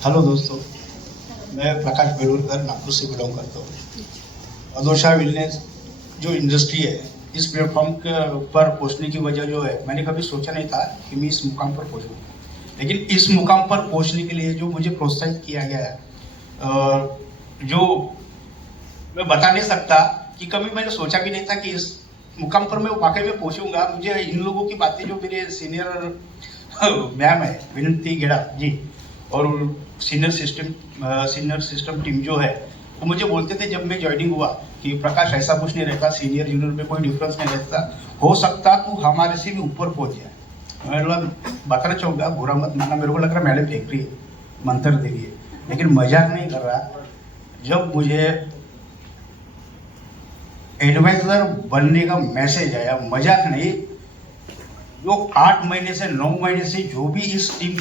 Hello दोस्तों, मैं प्रकाश बेलूरकर नागपुर से बिलोंग करता हूँ। अदोशा विलनेस जो इंडस्ट्री है, इस प्लेटफॉर्म पर पहुँचने की वजह जो है, मैंने कभी सोचा नहीं था कि मैं इस मुकाम पर पहुँचूँ। लेकिन इस मुकाम पर पहुँचने के लिए जो मुझे प्रोत्साहित किया गया है, जो मैं बता नहीं सकता कि कभी मैंने सोचा भी नहीं था कि इस मुकाम पर मैं वाकई में पहुँचूंगा। मुझे इन लोगों की बातें, जो मेरे सीनियर मैम है विनंती गेड़ा जी, और सीनियर सिस्टम टीम जो है, वो मुझे बोलते थे जब मैं ज्वाइनिंग हुआ कि प्रकाश ऐसा कुछ नहीं रहता, सीनियर जूनियर में कोई डिफरेंस नहीं रहता, हो सकता तू हमारे से भी ऊपर पहुंच जाए। मैं बताना चाहूँगा, बुरा मत मानना, मेरे को लग रहा मैडम फेंक रही है, मंत्र दे रही है, लेकिन मजाक नहीं कर रहा। जब मुझे एडवाइजर बनने का मैसेज आया, मजाक नहीं, जो 8 महीने से 9 महीने से जो भी इस टीम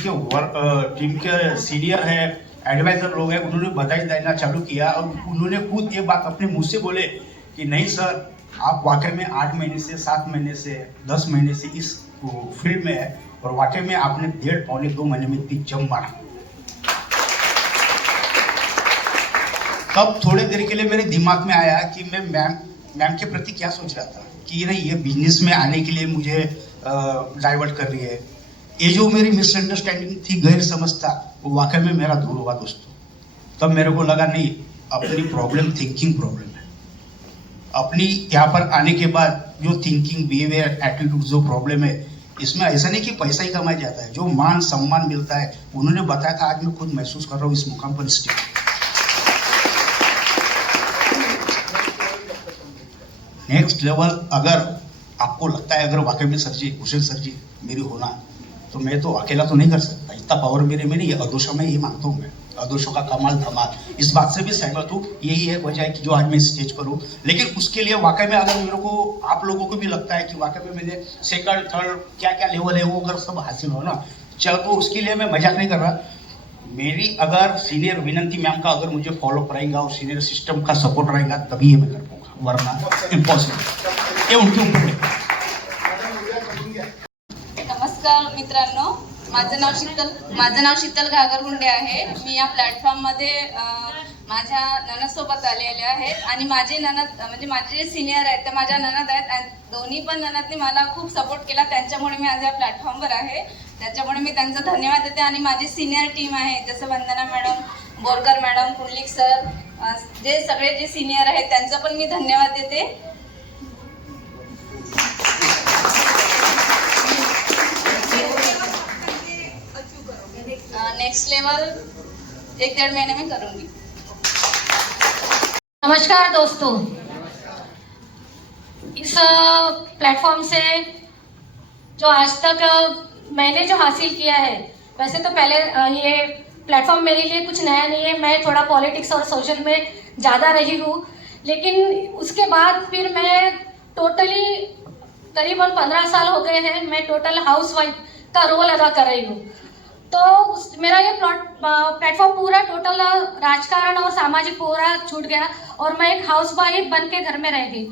के सीनियर है, एडवाइजर लोग हैं, उन्होंने बधाई देना चालू किया और उन्होंने खुद ये बात अपने मुंह से बोले कि नहीं सर, आप वाकई में 8 महीने से 7 महीने से 10 महीने से इस फील्ड में है और वाकई में आपने 1.5 पौने 2 महीने में इतनी जम मारा। तब थोड़ी देर के लिए मेरे दिमाग में आया कि मैं मैम के प्रति क्या सोच रहा था कि नहीं, ये बिजनेस में आने के लिए मुझे डाइवर्ट कर रही है। ये जो मेरी मिसअंडरस्टैंडिंग थी, गैर समझ था, वो वाकई में मेरा दूर हुआ दोस्तों। तब मेरे को लगा नहीं, अपनी प्रॉब्लम थिंकिंग प्रॉब्लम है। अपनी यहाँ पर आने के बाद जो थिंकिंग, बिहेवियर, एटीट्यूड जो प्रॉब्लम है, इसमें ऐसा नहीं कि पैसा ही कमाया जाता है, जो मान सम्मान मिलता है, उन्होंने बताया था, आज मैं खुद महसूस कर रहा हूँ इस मुकाम पर स्थित। नेक्स्ट लेवल अगर आपको लगता है, अगर वाकई में सर जी, कुशल सर जी मेरी होना, तो मैं तो अकेला तो नहीं कर सकता, इतना पावर मेरे में नहीं है। अदोशा में ये मानता हूँ, मैं अदोशों का कमाल धमाल, इस बात से भी सहमत हूँ। यही है वजह है कि जो आज मैं स्टेज पर हूँ। लेकिन उसके लिए वाकई में अगर मेरे को, आप लोगों को भी लगता है कि वाकई में मैंने सेकंड थर्ड क्या क्या लेवल है वो अगर सब हासिल हो ना, चलो, तो उसके लिए मैं मजाक नहीं कर रहा। मेरी अगर सीनियर विनंती मैम का अगर मुझे फॉलोअप रहेगा और सीनियर सिस्टम का सपोर्ट रहेगा, तभी ये मैं कर पाऊंगा, वरना इम्पॉसिबल। ये उनके ऊपर है। नमस्कार मित्रांनो, माझं नाव शीतल घागरगुंडे आहे। मी या प्लॅटफॉर्ममध्ये माझ्या ननदसोबत आलेले आहेत आणि माझे ननद म्हणजे माझे जे सिनियर आहेत ते माझ्या ननद आहेत आणि दोन्ही पण ननदने मला खूप सपोर्ट केला, त्यांच्यामुळे मी आज या प्लॅटफॉर्मवर आहे। त्याच्यामुळे मी त्यांचा धन्यवाद देते आणि माझी सिनियर टीम आहे, जसं Vandana madam, Borkar madam, Pundlik sir, जे सगळे जे सिनियर आहेत त्यांचा पण मी धन्यवाद देते। नेक्स्ट लेवल 1-1.5 महीने में करूंगी। नमस्कार दोस्तों, इस प्लेटफॉर्म से जो आज तक मैंने जो हासिल किया है, वैसे तो पहले ये प्लेटफॉर्म मेरे लिए कुछ नया नहीं है, मैं थोड़ा पॉलिटिक्स और सोशल में ज़्यादा रही हूँ, लेकिन उसके बाद फिर मैं टोटली करीबन 15 साल हो गए हैं, मैं टोटल हाउसवाइफ का रोल अदा कर रही हूँ। तो मेरा ये प्लेटफॉर्म पूरा टोटल राजकारण और सामाजिक पूरा छूट गया और मैं एक हाउसवाइफ बन के घर में रह गई।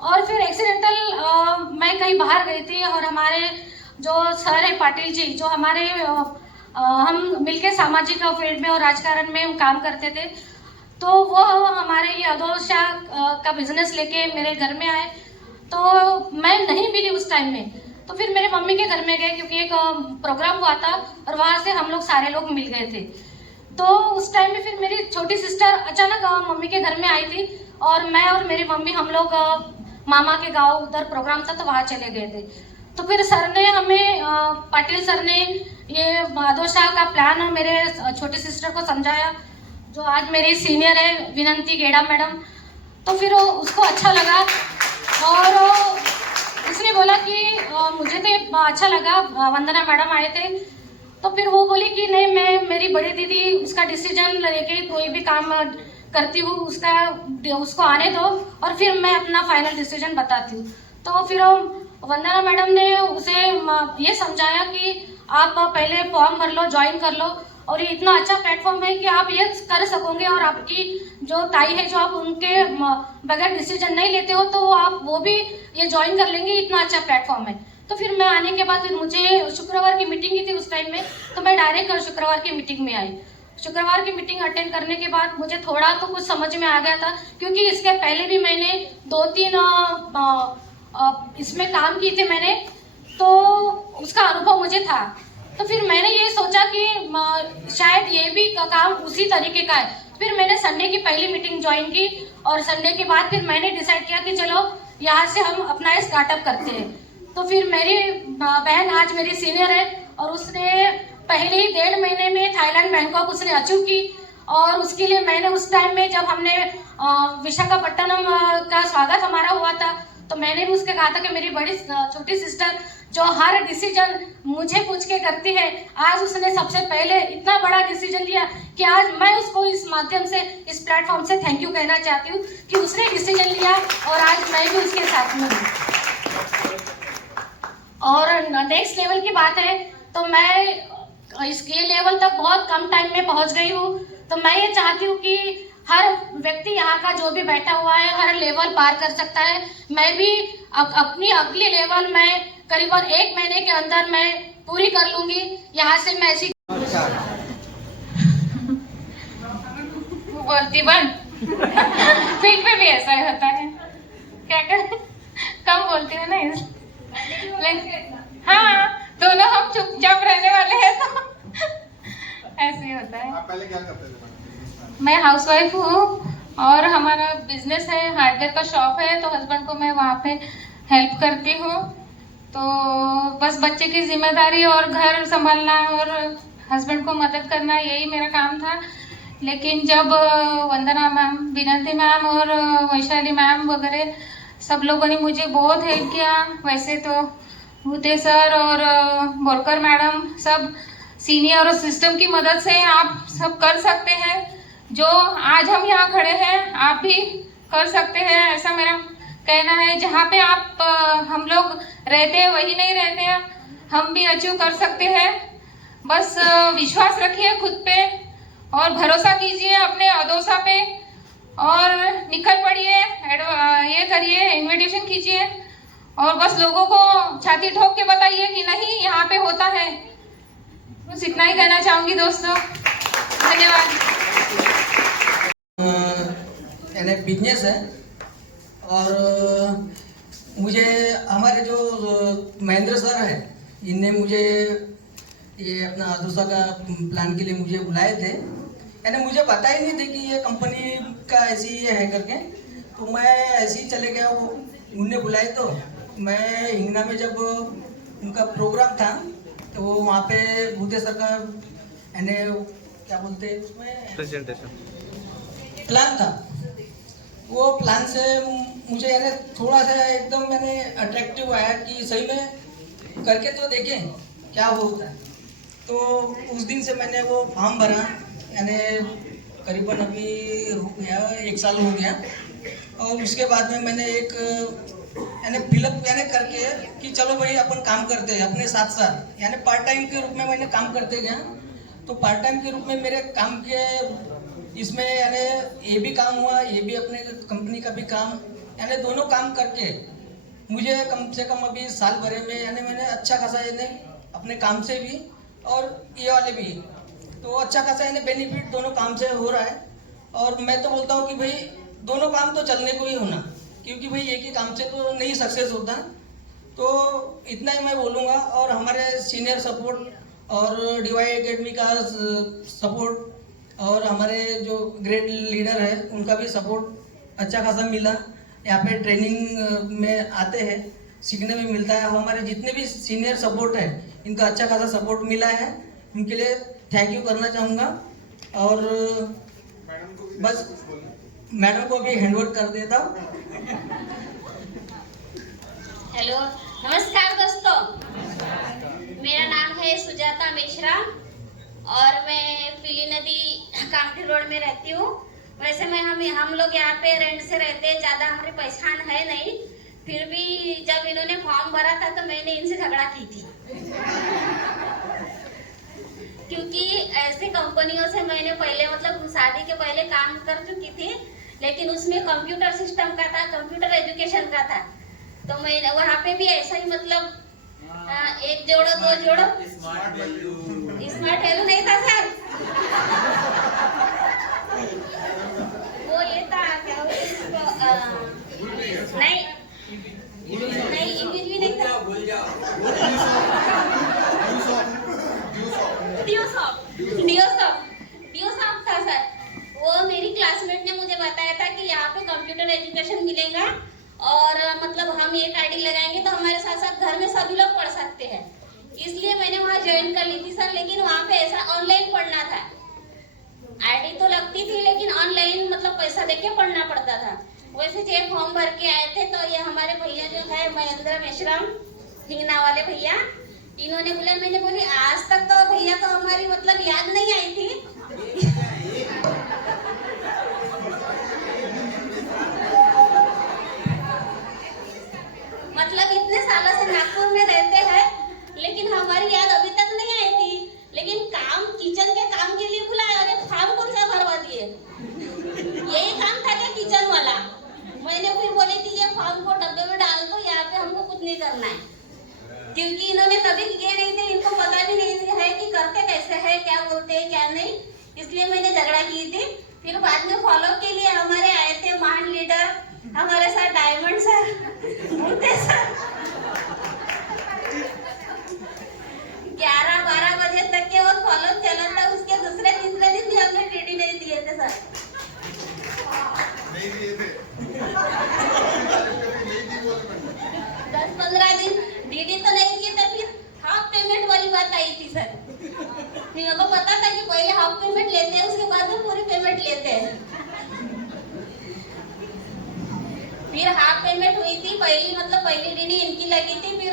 और फिर एक्सीडेंटल मैं कहीं बाहर गई थी और हमारे जो सर है पाटिल जी, जो हमारे हम मिलके सामाजिक फील्ड में और राजकारण में हम काम करते थे, तो वो हमारे ये अदोशा का बिजनेस लेके मेरे घर में आए। तो मैं नहीं मिली उस टाइम में, तो फिर मेरे मम्मी के घर में गए क्योंकि एक प्रोग्राम हुआ था और वहाँ से हम लोग सारे लोग मिल गए थे। तो उस टाइम में फिर मेरी छोटी सिस्टर अचानक मम्मी के घर में आई थी और मैं और मेरी मम्मी हम लोग मामा के गांव उधर प्रोग्राम था तो वहाँ चले गए थे। तो फिर सर ने हमें, पाटिल सर ने ये अदोशा का प्लान मेरे छोटी सिस्टर को समझाया, जो आज मेरी सीनियर है विनंती गेड़ा मैडम। तो फिर उसको अच्छा लगा और उसने बोला कि मुझे तो अच्छा लगा, वंदना मैडम आए थे, तो फिर वो बोली कि नहीं, मैं मेरी बड़ी दीदी उसका डिसीजन लेके कोई भी काम करती हूँ, उसको आने दो और फिर मैं अपना फाइनल डिसीजन बताती हूँ। तो फिर वंदना मैडम ने उसे ये समझाया कि आप पहले फॉर्म भर लो, ज्वाइन कर लो, और ये इतना अच्छा प्लेटफॉर्म है कि आप ये कर सकोगे और आपकी जो ताई है, जो आप उनके बगैर डिसीजन नहीं लेते हो, तो आप वो भी ये ज्वाइन कर लेंगे, इतना अच्छा प्लेटफॉर्म है। तो फिर मैं आने के बाद फिर मुझे शुक्रवार की मीटिंग ही थी उस टाइम में, तो मैं डायरेक्ट शुक्रवार की मीटिंग में आई। शुक्रवार की मीटिंग अटेंड करने के बाद मुझे थोड़ा तो कुछ समझ में आ गया था, क्योंकि इसके पहले भी मैंने 2-3 इसमें काम किए थे मैंने, तो उसका अनुभव मुझे था। तो फिर मैंने ये सोचा कि शायद ये भी काम उसी तरीके का है। फिर मैंने संडे की पहली मीटिंग ज्वाइन की और संडे के बाद फिर मैंने डिसाइड किया कि चलो यहाँ से हम अपना स्टार्टअप करते हैं। तो फिर मेरी बहन आज मेरी सीनियर है और उसने पहले ही 1.5 महीने में थाईलैंड बैंकॉक उसने अचीव की, और उसके लिए मैंने उस टाइम में जब हमने विशाखापट्टनम का स्वागत हमारा हुआ था, तो मैंने भी उसके कहा था कि मेरी बड़ी छोटी सिस्टर जो हर डिसीजन मुझे पूछ के करती है, आज उसने सबसे पहले इतना बड़ा डिसीजन लिया कि आज मैं उसको इस माध्यम से, इस प्लेटफॉर्म से थैंक यू कहना चाहती हूँ कि उसने डिसीजन लिया और आज मैं भी उसके साथ में हूँ। और नेक्स्ट लेवल की बात है तो मैं ये लेवल तक बहुत कम टाइम में पहुँच गई हूँ। तो मैं ये चाहती हूँ कि हर व्यक्ति यहाँ का जो भी बैठा हुआ है हर लेवल पार कर सकता है। मैं भी अपनी अगली लेवल में करीबन 1 महीने के अंदर मैं पूरी कर लूंगी। यहाँ से मैं ऐसी बोलती बंद फील्ड पे भी ऐसा ही होता है, क्या करें, कम बोलती हूँ ना इसलिए। हाँ, दोनों हम चुपचाप रहने वाले हैं तो ऐसे ही होता है। आप पहले क्या करते थे? मैं हाउसवाइफ हूँ और हमारा बिजनेस है, हार्डवेयर का शॉप है, तो हस्बैंड को मैं वहाँ पे हेल्प करती हूँ। तो बस बच्चे की जिम्मेदारी और घर संभालना और हस्बैंड को मदद करना, यही मेरा काम था। लेकिन जब वंदना मैम, विनंती मैम और वैशाली मैम वगैरह सब लोगों ने मुझे बहुत हेल्प किया। वैसे तो भूते सर और बोरकर मैडम सब सीनियर और सिस्टम की मदद से आप सब कर सकते हैं। जो आज हम यहाँ खड़े हैं आप भी कर सकते हैं, ऐसा मेरा कहना है। जहाँ पे आप हम लोग रहते हैं वही नहीं रहते हैं, हम भी अचीव कर सकते हैं। बस विश्वास रखिए खुद पे और भरोसा कीजिए अपने अदोसा पे और निकल पड़िए, ये करिए, इन्विटेशन कीजिए और बस लोगों को छाती ठोक के बताइए कि नहीं यहाँ पे होता है। बस इतना ही कहना चाहूँगी दोस्तों, धन्यवाद। यानी बिजनेस है और मुझे हमारे जो महेंद्र सर है इनने मुझे ये अपना अदोसा का प्लान के लिए मुझे बुलाए थे। यानी मुझे पता ही नहीं थे कि ये कंपनी का ऐसी है करके, तो मैं ऐसे ही चले गया। वो उनने बुलाए तो मैं हिंगना में जब उनका प्रोग्राम था तो वहाँ पे भूते सर का यानी क्या बोलते हैं उसमें प्रेजेंटेशन प्लान था। वो प्लान से मुझे यानी थोड़ा सा एकदम मैंने अट्रैक्टिव आया कि सही में करके तो देखें क्या होता है। तो उस दिन से मैंने वो फॉर्म भरा, यानी करीबन अभी हो गया 1 साल हो गया। और उसके बाद में मैंने एक यानी फिलअप यानी करके कि चलो भाई अपन काम करते हैं अपने साथ साथ, यानी पार्ट टाइम के रूप में मैंने काम करते गया। तो पार्ट टाइम के रूप में मेरे काम के इसमें यानी ये भी काम हुआ, ये भी अपने कंपनी का भी काम, यानी दोनों काम करके मुझे कम से कम अभी साल भरे में यानी मैंने अच्छा खासा यानी अपने काम से भी और ये वाले भी तो अच्छा खासा यानी बेनिफिट दोनों काम से हो रहा है। और मैं तो बोलता हूँ कि भाई दोनों काम तो चलने को ही होना, क्योंकि भाई एक ही काम से तो नहीं सक्सेस होता। तो इतना ही मैं बोलूँगा। और हमारे सीनियर सपोर्ट और डीवाई एकेडमी का सपोर्ट और हमारे जो ग्रेट लीडर है उनका भी सपोर्ट अच्छा खासा मिला। यहाँ पे ट्रेनिंग में आते हैं, सीखने में मिलता है। हमारे जितने भी सीनियर सपोर्ट है इनका अच्छा खासा सपोर्ट मिला है, उनके लिए थैंक यू करना चाहूँगा। और बस मैडम को भी हैंडओवर कर देता हूँ। हेलो, नमस्कार दोस्तों, मेरा नाम है सुजाता मिश्रा और मैं पीली नदी कामठी रोड में रहती हूँ। वैसे मैं हम लोग यहाँ पे रेंट से रहते हैं, ज़्यादा हमारी पहचान है नहीं। फिर भी जब इन्होंने फॉर्म भरा था तो मैंने इनसे झगड़ा की थी क्योंकि ऐसे कंपनियों से मैंने पहले मतलब शादी के पहले काम कर चुकी थी, लेकिन उसमें कंप्यूटर सिस्टम का था, कंप्यूटर एजुकेशन का था। तो मैं वहाँ पे भी ऐसा ही मतलब 1 जोड़ो 2 जोड़ो स्मार्ट वैल्यू नहीं था सर। कंप्यूटर एजुकेशन मिलेगा और मतलब हम एक आईडी लगाएंगे तो हमारे साथ साथ घर में सभी लोग पढ़ सकते हैं, इसलिए मैंने वहाँ ज्वाइन कर ली थी सर। लेकिन वहाँ पे ऐसा ऑनलाइन पढ़ना था, आईडी तो लगती थी लेकिन ऑनलाइन मतलब पैसा देके पढ़ना पड़ता था। वैसे जो फॉर्म भर के आए थे तो ये हमारे भैया जो है महेंद्र मेश्राम हिंगना वाले भैया, इन्होंने बोला, मैंने बोली आज तक तो भैया को हमारी मतलब याद नहीं आई थी। मतलब इतने सालों से नागपुर में रहते हैं लेकिन हमारी याद अभी तक नहीं आई थी। लेकिन काम किचन के काम के लिए बुलाया, अरे फॉर्म कौन सा भरवा दिए, यही काम था क्या किचन वाला। मैंने फिर बोली थी ये फॉर्म को डब्बे में डाल दो, यहाँ पे हमको कुछ नहीं करना है, क्योंकि इन्होंने कभी किए नहीं थे, इनको पता भी नहीं है कि करते कैसे है, क्या बोलते हैं क्या नहीं, इसलिए मैंने झगड़ा की थी। फिर बाद में फॉलो के लिए हमारे आए थे महान लीडर हमारे साथ डायमंड सर, भूते सर। 11-12 बजे तक के वो फॉलो चला था, उसके दूसरे तीसरे दिन भी हमने डीडी नहीं दिए थे सर। 10-15 दिन डीडी तो नहीं दिए थे, फिर हाफ पेमेंट वाली बात आई थी सर। फिर मेरे को पता था कि पहले हाफ पेमेंट लेते हैं, उसके बाद में पूरी पेमेंट लेते हैं। फिर हाफ पेमेंट हुई थी, पहली डीडी इनकी लगी थी। फिर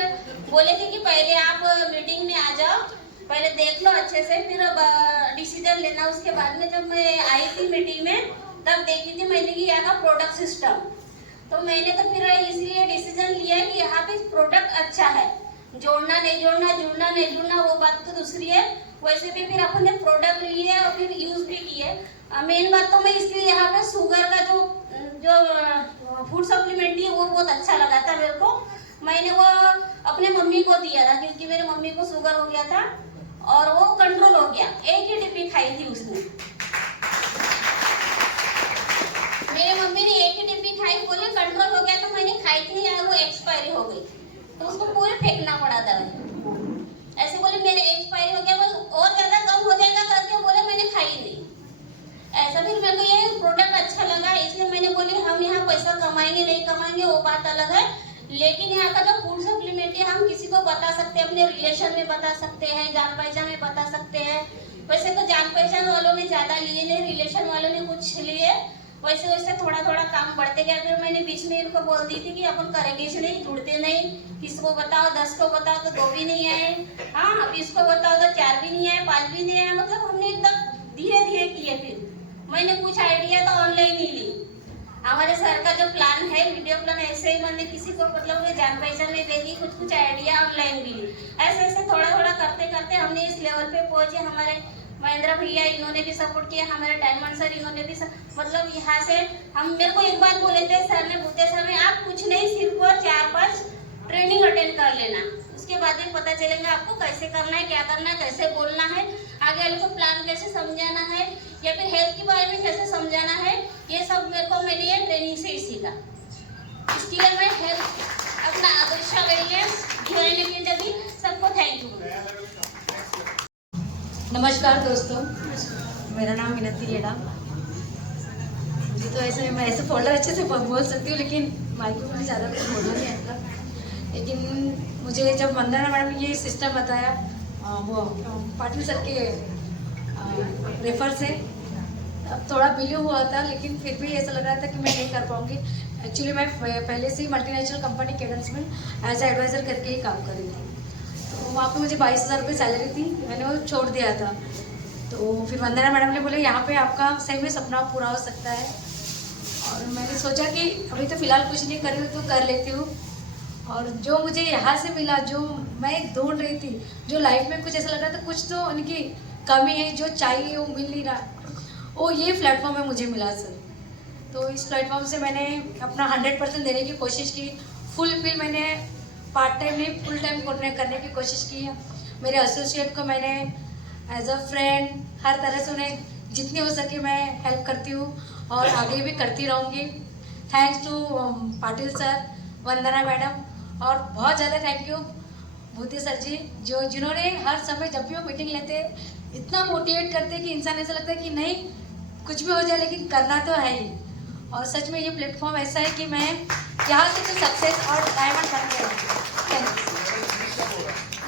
बोले थे कि पहले आप मीटिंग में आ जाओ, पहले देख लो अच्छे से, फिर डिसीजन लेना। उसके बाद में जब मैं आई थी मीटिंग में तब देखी थी मैंने कि यहाँ का प्रोडक्ट सिस्टम, तो मैंने तो फिर इसलिए डिसीजन लिया कि यहाँ पे प्रोडक्ट अच्छा है, जोड़ना नहीं जोड़ना, जुड़ना नहीं जुड़ना वो बात तो दूसरी है। वैसे भी फिर अपन ने प्रोडक्ट लिए और फिर यूज भी किए। मेन बात तो मैं इसलिए यहाँ पे शुगर का जो फूड सप्लीमेंट है वो बहुत अच्छा लगा था मेरे को। मैंने वो अपने मम्मी को दिया था क्योंकि मेरे मम्मी को शुगर हो गया था और वो कंट्रोल हो गया, एक ही डिब्बी खाई थी उसने। मेरे मम्मी ने एक ही डिब्बी खाई, बोले कंट्रोल हो गया, तो मैंने खाई थी यार, वो एक्सपायरी हो गई तो उसको पूरे फेंकना पड़ा था। ऐसे बोले मेरे एक्सपायरी हो गया, और ज्यादा कम हो जाएगा करके बोले, मैंने खाई नहीं। ऐसा फिर मेरे को ये प्रोडक्ट अच्छा लगा, इसलिए मैंने बोली हम यहाँ पैसा कमाएंगे नहीं कमाएंगे वो बात अलग है, लेकिन यहाँ का जो फूड सप्लीमेंट है हम किसी को बता सकते हैं, अपने रिलेशन में बता सकते हैं, जान पहचान में बता सकते हैं। वैसे तो जान पहचान वालों ने ज्यादा लिए नहीं, रिलेशन वालों ने कुछ लिए, वैसे वैसे थोड़ा थोड़ा काम बढ़ते गया। फिर मैंने बीच में इनको बोल दी थी कि अपन करेंगे ही नहीं, जुड़ते नहीं, किसको बताओ 10 को बताओ तो 2 भी नहीं आए, हाँ 20 को बताओ तो 4 भी नहीं आए, 5 भी नहीं आए। मतलब हमने एकदम धीरे धीरे किए। फिर मैंने कुछ आइडिया तो ऑनलाइन ही ली। हमारे सर का जो प्लान है वीडियो प्लान, ऐसे ही मैंने किसी को मतलब जान पहचान में देगी, कुछ आइडिया ऑनलाइन भी ली। ऐसे ऐसे थोड़ा थोड़ा करते करते हमने इस लेवल पे पहुंचे। हमारे महेंद्र भैया इन्होंने भी सपोर्ट किया, हमारे डायमंड सर इन्होंने भी मतलब यहाँ से हम, मेरे को एक बात बोले थे सर ने, भूते सर ने, आप कुछ नहीं सिर्फ 4-5 ट्रेनिंग अटेंड कर लेना, उसके बाद ही पता चलेगा आपको कैसे करना है, क्या करना है, कैसे बोलना है, आगे वाले को प्लान कैसे समझाना है, या फिर हेल्थ के बारे में कैसे समझाना है। ये सब मेरे को मैंने ये ट्रेनिंग से ही सीखा। इसके लिए मैं हेल्थ अपना आदर्श वेलनेस भी सबको थैंक यू। नमस्कार दोस्तों, मेरा नाम मिनती रेडा। मुझे तो ऐसे मैं ऐसे फोल्डर अच्छे से बोल सकती हूँ, लेकिन माइक में मुझे ज़्यादा कुछ बोलना नहीं आता। लेकिन मुझे जब वंदना मैडम ने ये सिस्टम बताया वो पाटिल सर के रेफर से, अब थोड़ा बिलीव हुआ था, लेकिन फिर भी ऐसा लग रहा था कि मैं नहीं कर पाऊँगी। एक्चुअली मैं पहले से ही मल्टीनेशनल कंपनी केडेंस में एज एडवाइज़र करके ही काम कर रही थी, तो वहाँ पे मुझे 22,000 रुपये सैलरी थी, मैंने वो छोड़ दिया था। तो फिर वंदना मैडम ने बोले यहाँ पे आपका सही में सपना पूरा हो सकता है, और मैंने सोचा कि अभी तो फ़िलहाल कुछ नहीं कर रही हूँ तो कर लेती हूँ। और जो मुझे यहाँ से मिला, जो मैं ढूंढ रही थी, जो लाइफ में कुछ ऐसा लग रहा था कुछ तो उनकी कमी है, जो चाहिए वो मिल नहीं रहा, वो ये प्लेटफॉर्म में मुझे मिला सर। तो इस प्लेटफॉर्म से मैंने अपना 100% देने की कोशिश की, फुलफिल मैंने पार्ट टाइम नहीं फुल टाइम करने की कोशिश की है। मेरे एसोसिएट को मैंने एज अ फ्रेंड हर तरह से उन्हें जितनी हो सके मैं हेल्प करती हूँ और आगे भी करती रहूँगी। Thanks to Patil sir, Vandana madam, और बहुत ज़्यादा thank you Bhute sir ji, जिन्होंने हर समय जब भी वो मीटिंग लेते इतना मोटिवेट करते कि इंसान ऐसा लगता है कि नहीं कुछ भी हो जाए लेकिन करना तो है ही। और सच में ये प्लेटफॉर्म ऐसा है कि मैं यहाँ से तो सक्सेस और डायमंड बन गया।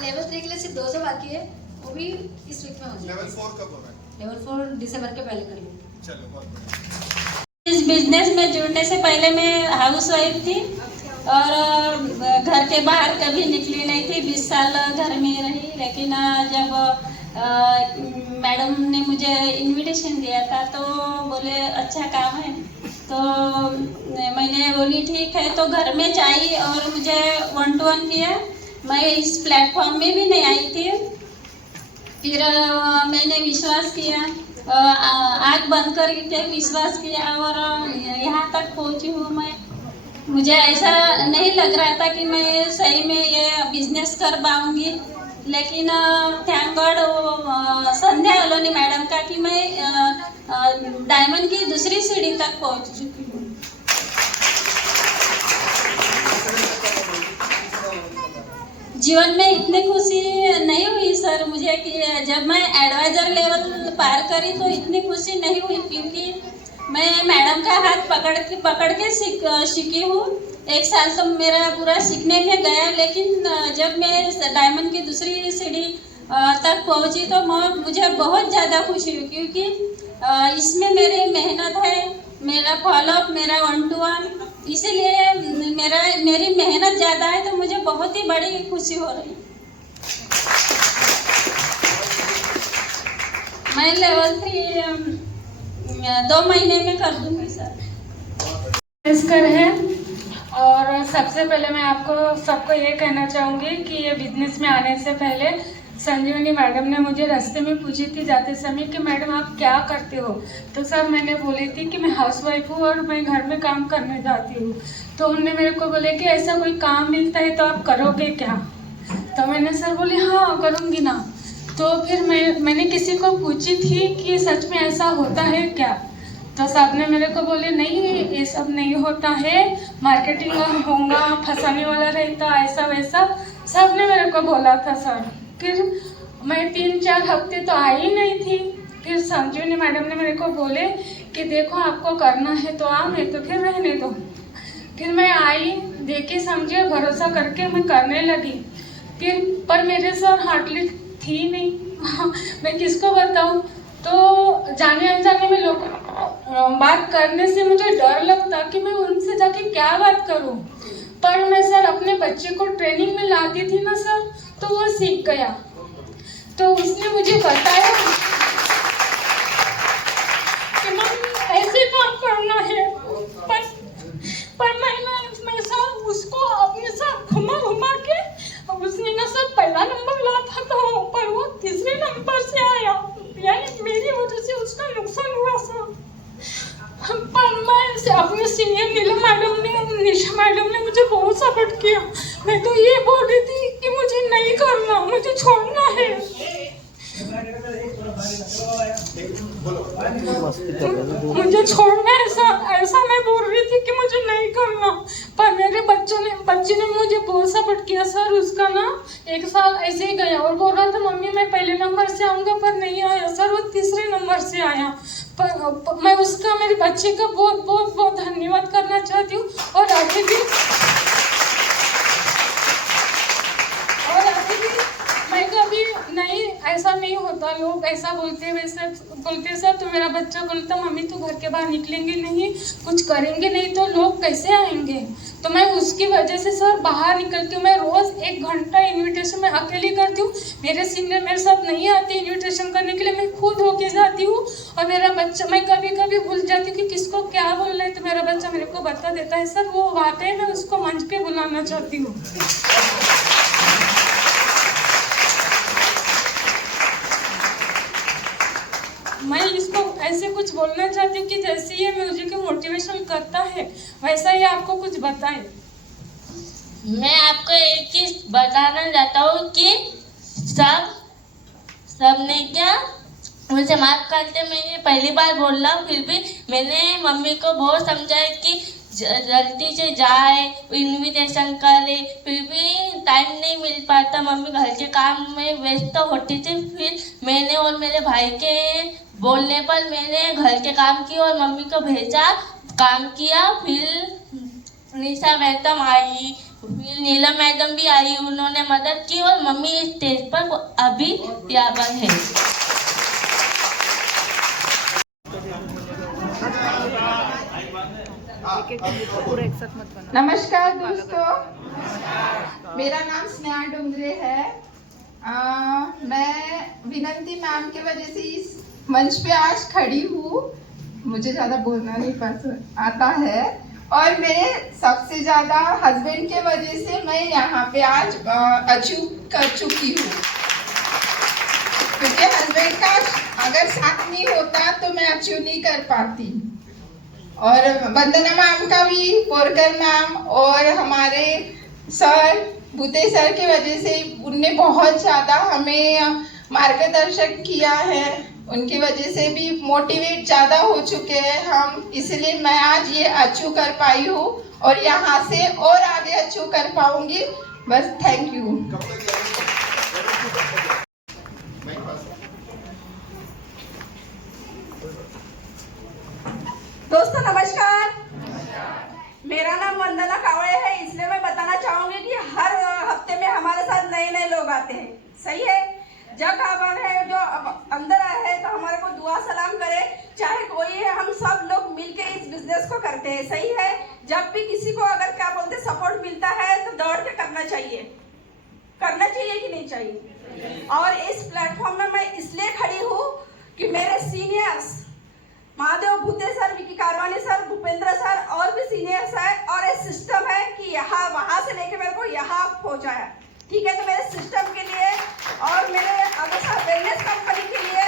लेवल 3 के लिए सिर्फ 200 बाकी है, वो भी इस वीक में हो जाएगा। लेवल 4 कब हो रहा है? लेवल 4 दिसंबर के पहले करेंगे। चलो बहुत बढ़िया। इस बिजनेस में जुड़ने से पहले मैं हाउसवाइफ थी और घर के बाहर कभी निकली नहीं थी। 20 साल घर में रही, लेकिन जब मैडम ने मुझे इनविटेशन दिया था तो बोले अच्छा काम है, तो मैंने बोली ठीक है। तो घर में चाहिए और मुझे 1-to-1 किया। मैं इस प्लेटफॉर्म में भी नहीं आई थी, फिर मैंने विश्वास किया, आँख बंद करके विश्वास किया और यहाँ तक पहुँची हूँ मैं। मुझे ऐसा नहीं लग रहा था कि मैं सही में ये बिजनेस कर पाऊँगी, लेकिन थैंक गॉड संध्या अलोनी मैडम का कि मैं डायमंड की दूसरी सीढ़ी तक पहुँच चुकी हूँ। जीवन में इतनी खुशी नहीं हुई सर मुझे कि जब मैं एडवाइजर लेवल पार करी तो इतनी खुशी नहीं हुई, क्योंकि मैं मैडम का हाथ पकड़ के सीखी हूँ। 1 साल तो मेरा पूरा सीखने में गया, लेकिन जब मैं डायमंड की दूसरी सीढ़ी तक पहुँची तो मुझे बहुत ज़्यादा खुशी हुई, क्योंकि इसमें मेरी मेहनत है, मेरा फॉलोअप, मेरा 1-to-1, इसीलिए मेरी मेहनत ज़्यादा है, तो मुझे बहुत ही बड़ी खुशी हो रही है। मैं लेवल 3 2 महीने में कर दूँगी सर। नमस्कार है, और सबसे पहले मैं आपको सबको ये कहना चाहूँगी कि ये बिजनेस में आने से पहले संजीवनी मैडम ने मुझे रास्ते में पूछी थी जाते समय कि मैडम आप क्या करते हो, तो सर मैंने बोली थी कि मैं हाउसवाइफ हूँ और मैं घर में काम करने जाती हूँ। तो उन्होंने मेरे को बोले कि ऐसा कोई काम मिलता है तो आप करोगे क्या? तो मैंने सर बोली हाँ करूँगी ना। तो फिर मैंने किसी को पूछी थी कि सच में ऐसा होता है क्या, तो सब ने मेरे को बोले नहीं ये सब नहीं होता है, मार्केटिंग होगा, फंसाने वाला रहता, ऐसा वैसा सब ने मेरे को बोला था सर। फिर मैं 3-4 हफ्ते तो आई नहीं थी, फिर संजीवनी मैडम ने मेरे को बोले कि देखो आपको करना है तो आओ, नहीं तो फिर रहने दो। फिर मैं आई, देखे समझे भरोसा करके मैं करने लगी। फिर पर मेरे सर हार्टली थी नहीं मैं किसको बताऊँ। तो जाने अनजाने में लोग बात करने से मुझे डर लगता कि मैं उनसे जाके क्या बात करूं। पर मैं सर अपने बच्चे को ट्रेनिंग में लाती थी ना सर, तो वो सीख गया। तो उसने मुझे बताया कि मम्मी ऐसे काम करना है, पर मैं सर उसको अपने साथ घुमा के, उसने ना सर पहला नंबर ला था तो पर वो तीसरे नंबर से आया, यानी मेरी वजह से उसका नुकसान हुआ सर। पर मैं अपने सीनियर नीलम मैडम ने, निशा मैडम ने मुझे बहुत सपोर्ट किया। मैं तो ये बोल रही थी कि मुझे नहीं करना, मुझे छोड़ना है। मुझे छोड़ना है ऐसा मैं बोल रही थी कि मुझे नहीं करना। पर मेरे बच्चे ने मुझे बहुत सपोर्ट किया सर। उसका ना 1 साल ऐसे ही गया और बोल रहा था मम्मी मैं पहले नंबर से आऊँगा, पर नहीं आया सर, वो तीसरे नंबर से आया। पर मैं उसका, मेरे बच्चे का बहुत बहुत बहुत धन्यवाद करना चाहती हूँ। और आगे भी मैं कभी नहीं, ऐसा नहीं होता, लोग ऐसा बोलते वैसे बोलते सर। तो मेरा बच्चा बोलता मम्मी तो घर के बाहर निकलेंगे नहीं, कुछ करेंगे नहीं तो लोग कैसे आएंगे। तो मैं उसकी वजह से सर बाहर निकलती हूँ। मैं रोज़ 1 घंटा इन्विटेशन में अकेली करती हूँ, मेरे सीनियर मेरे साथ नहीं आते इन्विटेशन करने के लिए, मैं खुद होके जाती हूँ। और मेरा बच्चा, मैं कभी कभी भूल जाती हूँ कि किसको क्या बोलना है, तो मेरा बच्चा मेरे को बता देता है सर। वो वाकई मैं उसको मंच पे बुलाना चाहती हूँ। मैं इसको ऐसे कुछ बोलना चाहती हूँ कि जैसे ये म्यूजिक मोटिवेशन करता है वैसा ही आपको कुछ बताए। मैं आपको एक चीज बताना चाहता हूँ कि सबने क्या मुझे माफ करते, मैंने पहली बार बोल रहा हूँ, फिर भी मैंने मम्मी को बहुत समझाया कि जल्दी से जाए, इनविटेशन करे, फिर भी टाइम नहीं मिल पाता, मम्मी घर के काम में व्यस्त होती थी। फिर मैंने और मेरे भाई के बोलने पर मैंने घर के काम किए और मम्मी को भेजा काम किया। फिर निशा मैडम आई, फिर नीलम मैडम भी आई, उन्होंने मदद की और मम्मी इस स्टेज पर अभी याबर है। नमस्कार दोस्तों, मेरा नाम स्नेहा डुंगरे है। मैं विनंती मैम के वजह से इस मंच पे आज खड़ी हूँ। मुझे ज़्यादा बोलना नहीं पसंद आता है और मेरे सबसे ज़्यादा हस्बैंड के वजह से मैं यहाँ पे आज अचीव कर चुकी हूँ, क्योंकि हस्बैंड का अगर साथ नहीं होता तो मैं अचीव नहीं कर पाती। और वंदना मैम का भी, पोरकर मैम और हमारे सर भूते सर की वजह से उनने बहुत ज़्यादा हमें मार्गदर्शक किया है। उनकी वजह से भी मोटिवेट ज़्यादा हो चुके हैं हम, इसलिए मैं आज ये अचीव कर पाई हूँ और यहाँ से और आगे अचीव कर पाऊँगी। बस थैंक यू। दोस्तों नमस्कार, मेरा नाम वंदना कावड़े है। इसलिए मैं बताना चाहूंगी कि हर हफ्ते में हमारे साथ नए नए लोग आते हैं, सही है। जब आप है जो अंदर आए हैं तो हमारे को दुआ सलाम करे, चाहे कोई है, हम सब लोग मिलके इस बिजनेस को करते हैं, सही है। जब भी किसी को अगर क्या बोलते सपोर्ट मिलता है तो दौड़ के करना चाहिए कि नहीं चाहिए। और इस प्लेटफॉर्म में मैं इसलिए खड़ी हूँ कि मेरे seniors Mahadev Bhute sir, Vicky Karwani sir, Bhupendra sir और भी सीनियर्स है और एक सिस्टम है कि यहाँ वहाँ से लेके मेरे को यहाँ पहुँचाया, ठीक है। तो मेरे सिस्टम के लिए और मेरे अदोसा वेलनेस कंपनी के लिए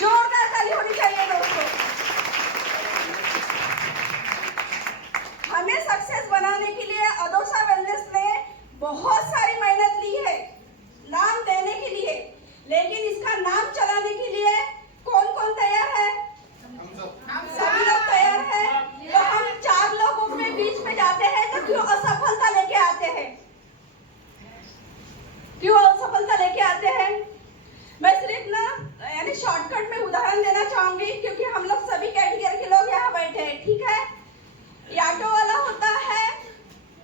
जोरदार ताली होनी चाहिए दोस्तों। हमें सक्सेस बनाने के लिए अदोसा वेलनेस ने बहुत सारी मेहनत ली है नाम देने के लिए, लेकिन इसका नाम चलाने के लिए कौन कौन तैयार है? हम सभी लोग तैयार हैं। तो हम 4 लोगों के बीच में जाते हैं तो क्यों असफलता लेके आते हैं? मैं सिर्फ ना यानी शॉर्टकट में उदाहरण देना चाहूंगी, क्योंकि हम लोग सभी कैटेगरी के लोग यहाँ बैठे हैं, ठीक है। ये ऑटो वाला होता है,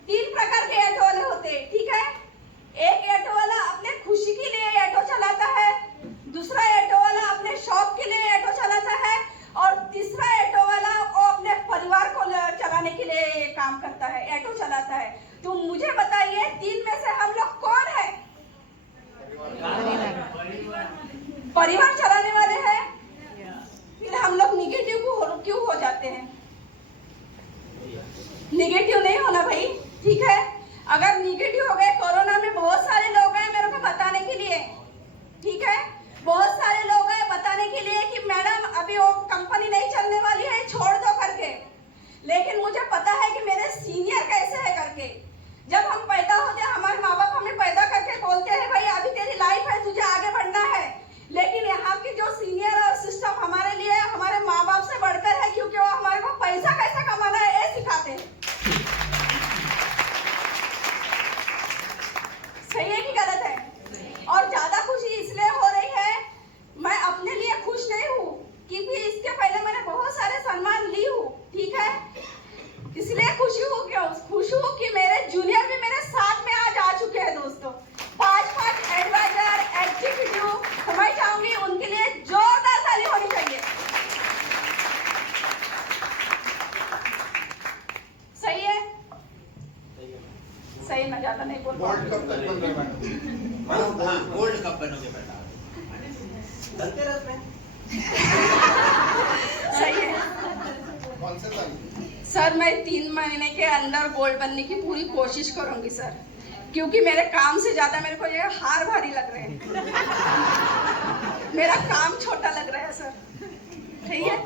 3 प्रकार के ऑटो वाले होते हैं, ठीक है। एक ऑटो वाला अपने खुशी के लिए ऑटो चलाता है, दूसरा ऑटो वाला अपने शौक के लिए ऑटो चलाता है और तीसरा ऑटो वाला वो अपने परिवार को चलाने के लिए काम करता है, ऑटो चलाता है। तो मुझे बताइए 3 में से हम लोग कौन है? परिवार चलाने वाले हैं। फिर हम लोग निगेटिव क्यों हो जाते हैं? निगेटिव नहीं होना भाई, ठीक है। अगर निगेटिव हो गए, कोरोना में बहुत सारे लोग हैं मेरे को बताने के लिए, ठीक है। बहुत सारे लोग हैं बताने के लिए कि मैडम अभी वो कंपनी नहीं चलने वाली है, छोड़ दो करके। लेकिन मुझे पता है कि मेरे सीनियर कैसे है करके। जब हम पैदा होते हैं, हमारे माँ बाप हमें पैदा करके बोलते हैं भाई अभी तेरी लाइफ है, तुझे आगे बढ़ना है। लेकिन यहाँ की जो सीनियर और सिस्टम हमारे लिए हमारे माँ बाप से बढ़कर है, क्योंकि वो हमारे को पैसा कैसे कमाना है ये सिखाते हैं। सही है कि गलत है? और ज्यादा खुशी इसलिए हो रही है, मैं अपने लिए खुश नहीं हूँ क्योंकि इसके पहले मैंने बहुत सारे सम्मान ली हूँ, ठीक है। इसलिए खुश हूँ कि मेरे जूनियर भी मेरे साथ में आज आ चुके हैं दोस्तों। 5 एडवाइजर, एग्जीक्यूटिव, तो मैं चाहूंगी उनके लिए जोरदार ताली होनी चाहिए। सही है? सही ना, ज्यादा नहीं बोल गोल्ड कप तक बन रहा है। हाँ, गोल्ड कप बनोगे बेटा, धनतेरस में। सही है कौन से साल? सर मैं 3 महीने के अंदर गोल्ड बनने की पूरी कोशिश करूंगी सर, क्योंकि मेरे काम से ज्यादा मेरे को ये हार भारी लग रहे हैं। मेरा काम छोटा लग रहा है सर, ठीक है।